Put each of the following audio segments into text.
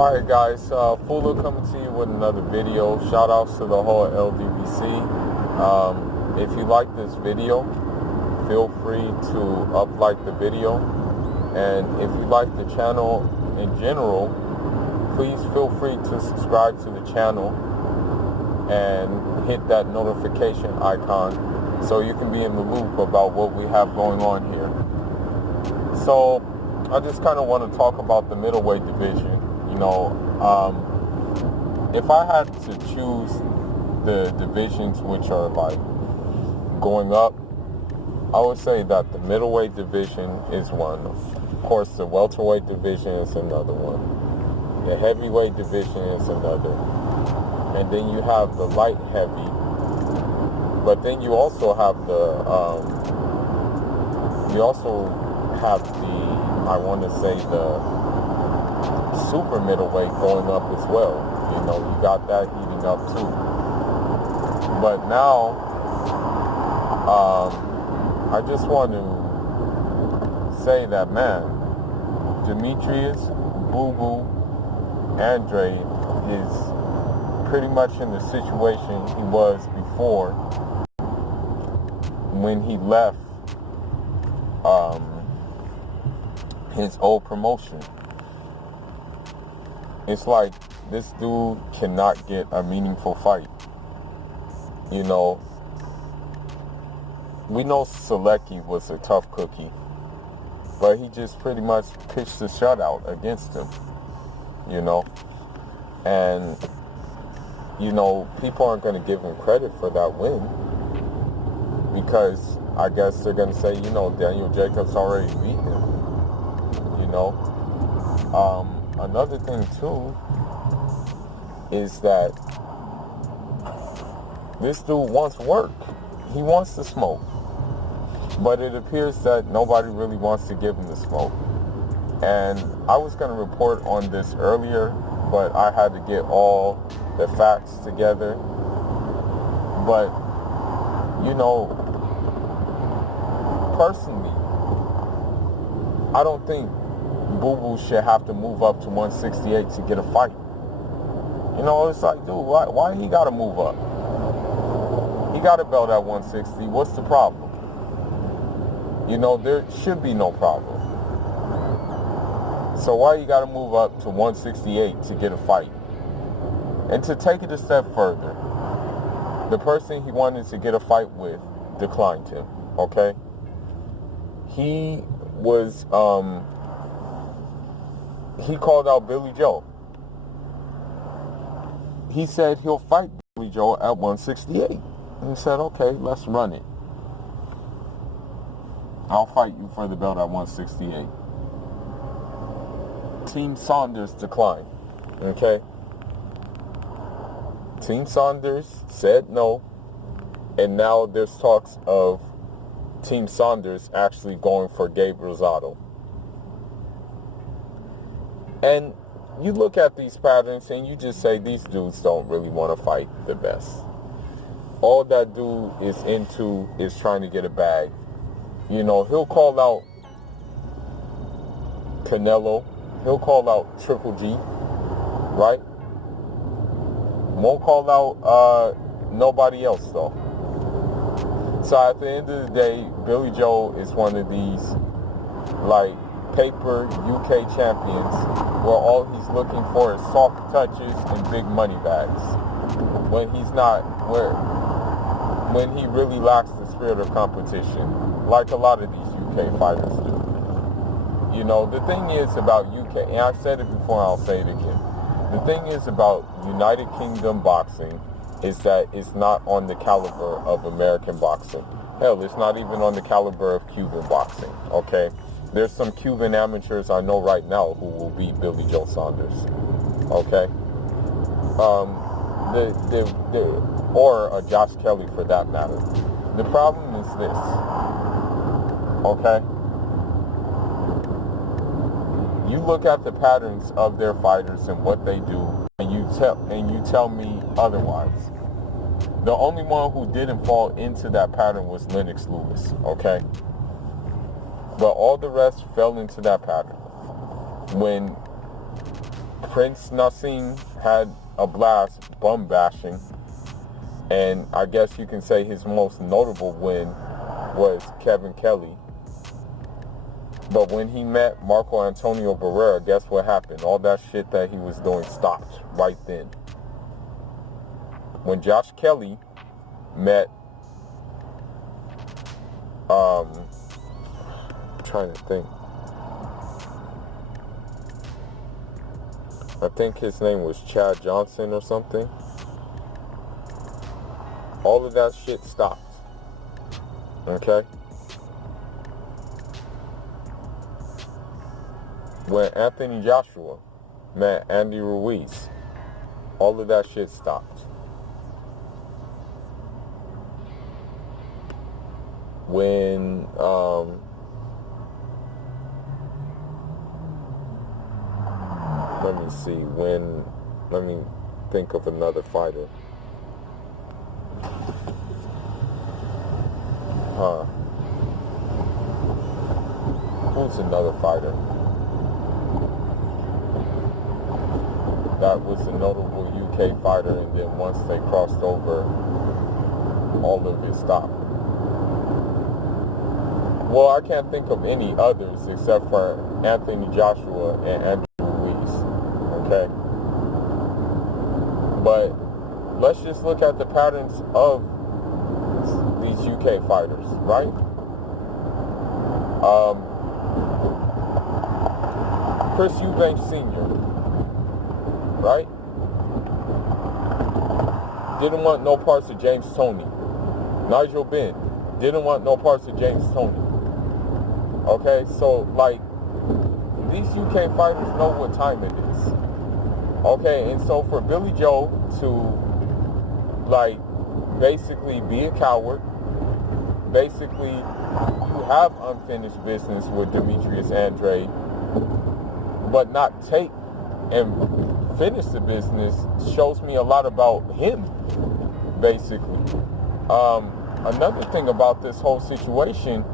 Alright guys, Fuller coming to you with another video. Shout outs to the whole LDBC. If you like this video, feel free to like the video. And if you like the channel in general, please feel free to subscribe to the channel and hit that notification icon so you can be in the loop about what we have going on here. So I just kind of want to talk about the middleweight division. You know, if I had to choose the divisions which are like going up, I would say that the middleweight division is one. Of course, the welterweight division is another one. The heavyweight division is another. And then you have the light heavy. But then you also have I want to say the super middleweight going up as well. You know, you got that heating up too. But now, I just want to say that, man, Demetrius, Booboo, Andrade is pretty much in the situation he was before when he left his old promotion. It's like this dude cannot get a meaningful fight. You know, we know Selecki was a tough cookie, but he just pretty much pitched the shutout against him, you know. And, you know, people aren't going to give him credit for that win because I guess they're going to say, you know, Daniel Jacobs already beat him, you know. Another thing too is that this dude wants work. He wants to smoke. But it appears that nobody really wants to give him the smoke. And I was going to report on this earlier, but I had to get all the facts together. But, you know, personally, I don't think Booboo should have to move up to 168 to get a fight. You know, it's like, dude, why he got to move up? He got a belt at 160. What's the problem? You know, there should be no problem. So why you got to move up to 168 to get a fight? And to take it a step further, the person he wanted to get a fight with declined him, okay? He was, he called out Billy Joe. He said he'll fight Billy Joe at 168. And he said, okay, let's run it. I'll fight you for the belt at 168. Team Saunders declined. Okay? Team Saunders said no. And now there's talks of Team Saunders actually going for Gabe Rosado. And you look at these patterns and you just say these dudes don't really want to fight the best. All that dude is into is trying to get a bag. You know, he'll call out Canelo. He'll call out Triple G, right? Won't call out nobody else though. So at the end of the day, Billy Joe is one of these like paper UK champions where all he's looking for is soft touches and big money bags. When he really lacks the spirit of competition, like a lot of these UK fighters do. You know, the thing is about UK, and I said it before and I'll say it again, the thing is about United Kingdom boxing is that it's not on the caliber of American boxing. Hell, it's not even on the caliber of Cuban boxing, okay? There's some Cuban amateurs I know right now who will beat Billy Joe Saunders, okay? Or a Josh Kelly for that matter. The problem is this, okay? You look at the patterns of their fighters and what they do, and you tell me otherwise. The only one who didn't fall into that pattern was Lennox Lewis, okay? But all the rest fell into that pattern. When Prince Nassim had a blast bum bashing, and I guess you can say his most notable win was Kevin Kelly. But when he met Marco Antonio Barrera, guess what happened? All that shit that he was doing stopped right then. When Josh Kelly met, I'm trying to think. I think his name was Chad Johnson or something. All of that shit stopped. Okay? When Anthony Joshua met Andy Ruiz, all of that shit stopped. When let me think of another fighter. Who's another fighter that was a notable UK fighter, and then once they crossed over, all of it stopped? Well, I can't think of any others except for Anthony Joshua and Andrew Ruiz, okay? But let's just look at the patterns of these UK fighters, right? Chris Eubanks Sr., right? Didn't want no parts of James Toney. Nigel Benn didn't want no parts of James Toney. Okay, so like these UK fighters know what time it is. Okay, and so for Billy Joe to like basically be a coward, basically you have unfinished business with Demetrius Andrade, but not take and finish the business shows me a lot about him, basically. Another thing about this whole situation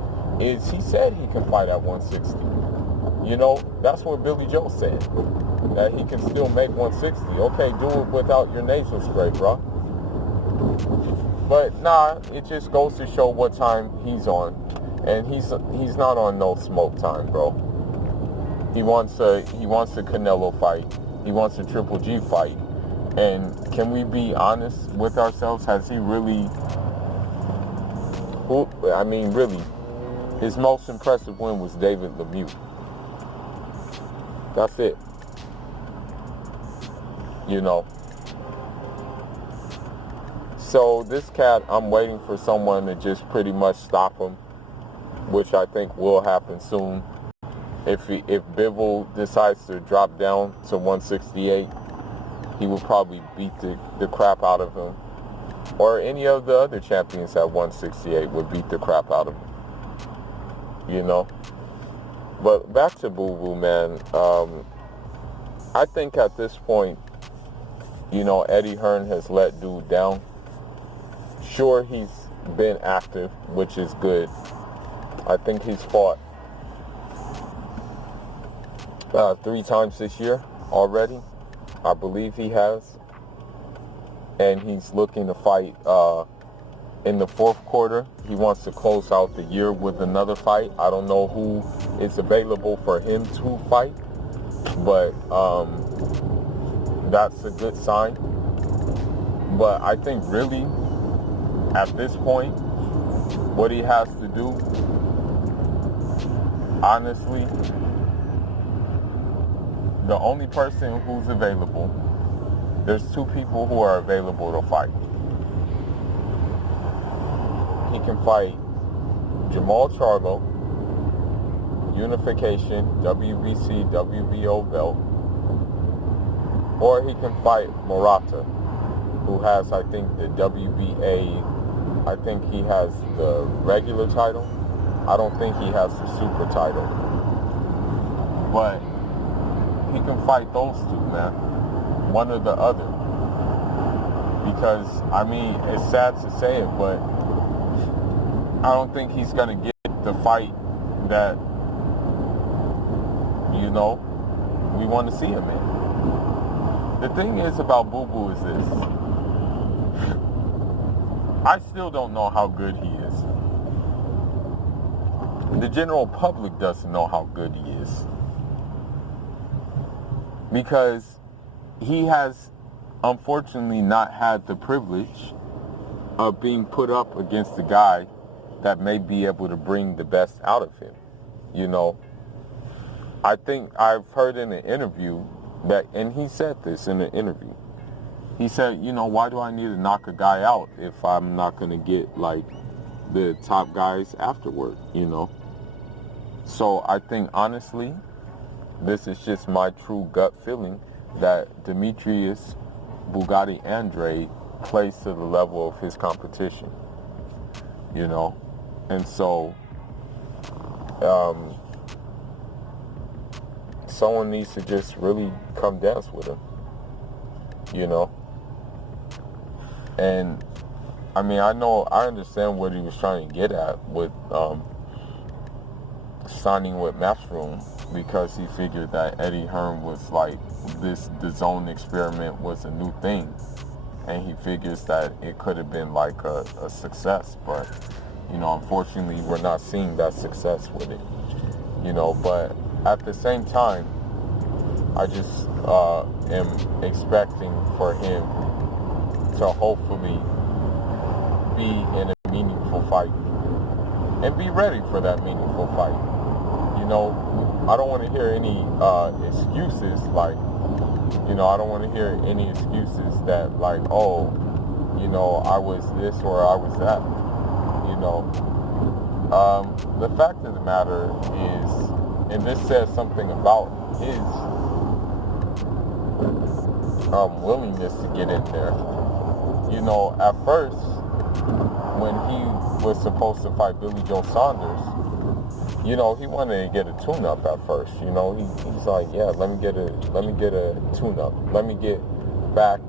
is he said he can fight at 160. You know, that's what Billy Joe said, that he can still make 160. Okay, do it without your nasal spray, bro. But nah, it just goes to show what time he's on. And he's not on no smoke time, bro. He wants a Canelo fight. He wants a Triple G fight. And can we be honest with ourselves? Has he really... really, his most impressive win was David Lemieux. That's it. You know. So this cat, I'm waiting for someone to just pretty much stop him, which I think will happen soon. If Bivol decides to drop down to 168, he will probably beat the crap out of him. Or any of the other champions at 168 would beat the crap out of him. You know? But back to Booboo, man. I think at this point, you know, Eddie Hearn has let dude down. Sure, he's been active, which is good. I think he's fought 3 times this year already. I believe he has. and he's looking to fight in the fourth quarter. He wants to close out the year with another fight. I don't know who is available for him to fight, but that's a good sign. But I think really, at this point, what he has to do, honestly, the only person who's available, there's two people who are available to fight. He can fight Jamal Charlo, unification, WBC, WBO belt, or he can fight Murata, who has, I think, the WBA, I think he has the regular title. I don't think he has the super title. But he can fight those two, man. One or the other. Because, I mean, it's sad to say it, but I don't think he's going to get the fight that, you know, we want to see him in. The thing is about Booboo is this. I still don't know how good he is. The general public doesn't know how good he is. Because he has, unfortunately, not had the privilege of being put up against a guy that may be able to bring the best out of him. You know, I think I've heard in an interview that, and he said this in an interview, he said, you know, why do I need to knock a guy out if I'm not going to get, like, the top guys afterward, you know? So I think, honestly, this is just my true gut feeling that Demetrius Bugatti Andrade plays to the level of his competition, you know? And so, someone needs to just really come dance with him, you know? And, I mean, I understand what he was trying to get at with signing with Matchroom, because he figured that Eddie Hearn was like, the zone experiment was a new thing. And he figures that it could have been like a success. But, you know, unfortunately, we're not seeing that success with it. You know, but at the same time, I just am expecting for him to hopefully be in a meaningful fight and be ready for that meaningful fight. You know, I don't want to hear any excuses like, you know, I don't want to hear any excuses that like, oh, you know, I was this or I was that. You know, the fact of the matter is, and this says something about his willingness to get in there. You know, at first, when he was supposed to fight Billy Joe Saunders, you know, he wanted to get a tune-up at first. You know, he's like, yeah, let me get a tune-up. Let me get back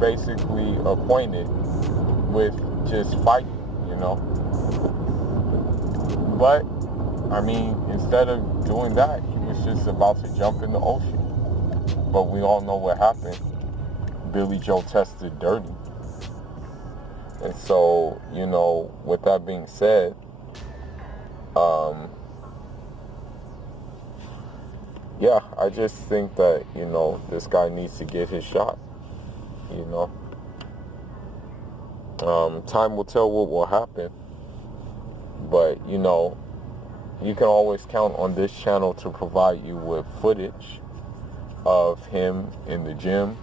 basically acquainted with just fighting, you know. But I mean, instead of doing that, he was just about to jump in the ocean. But we all know what happened. Billy Joe tested dirty. And so, you know, with that being said, yeah, I just think that, you know, this guy needs to get his shot, you know. Time will tell what will happen. But, you know, you can always count on this channel to provide you with footage of him in the gym,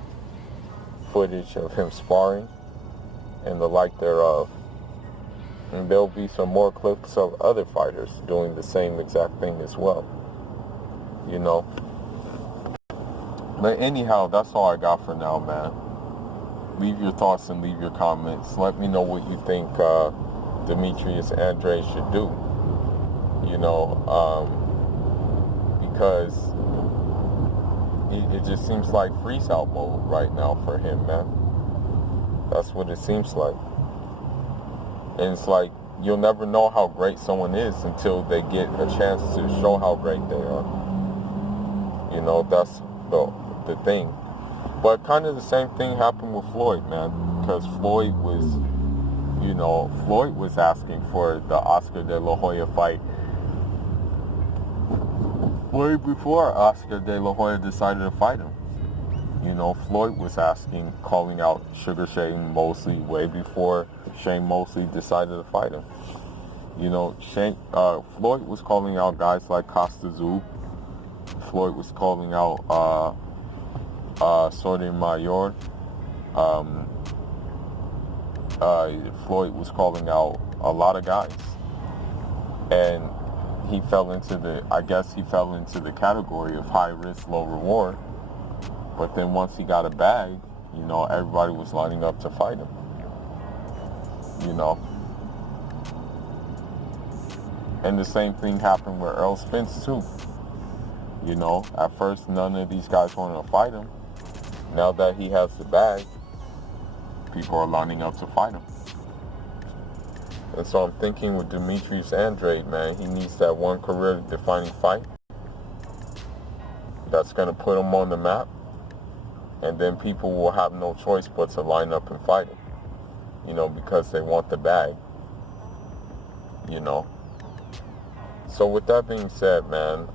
footage of him sparring, and the like thereof. And there'll be some more clips of other fighters doing the same exact thing as well, you know. But anyhow, that's all I got for now, man. Leave your thoughts and leave your comments. Let me know what you think Demetrius Andrade should do, you know, because it just seems like freeze-out mode right now for him, man. That's what it seems like. And it's like, you'll never know how great someone is until they get a chance to show how great they are. You You know, that's the thing. But kind of the same thing happened with Floyd, man, because Floyd was asking for the Oscar De La Hoya fight way before Oscar De La Hoya decided to fight him. You know, Floyd was asking, calling out Sugar Shane Mosley way before Shane Mosley decided to fight him. You know, Floyd was calling out guys like Costa Zoo. Floyd was calling out Sotomayor. Floyd was calling out a lot of guys. And he fell into the category of high risk, low reward. But then once he got a bag, you know, everybody was lining up to fight him. You know. And the same thing happened with Earl Spence too. You know, at first none of these guys wanted to fight him. Now that he has the bag, people are lining up to fight him. And so I'm thinking with Demetrius Andrade, man, he needs that one career-defining fight that's going to put him on the map. And then people will have no choice but to line up and fight him. You know, because they want the bag. You know. So with that being said, man,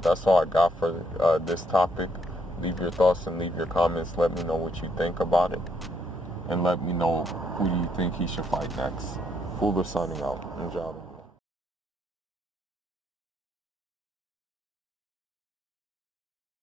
that's all I got for this topic. Leave your thoughts and leave your comments. Let me know what you think about it. And let me know who do you think he should fight next. Fuller signing out. Andrade.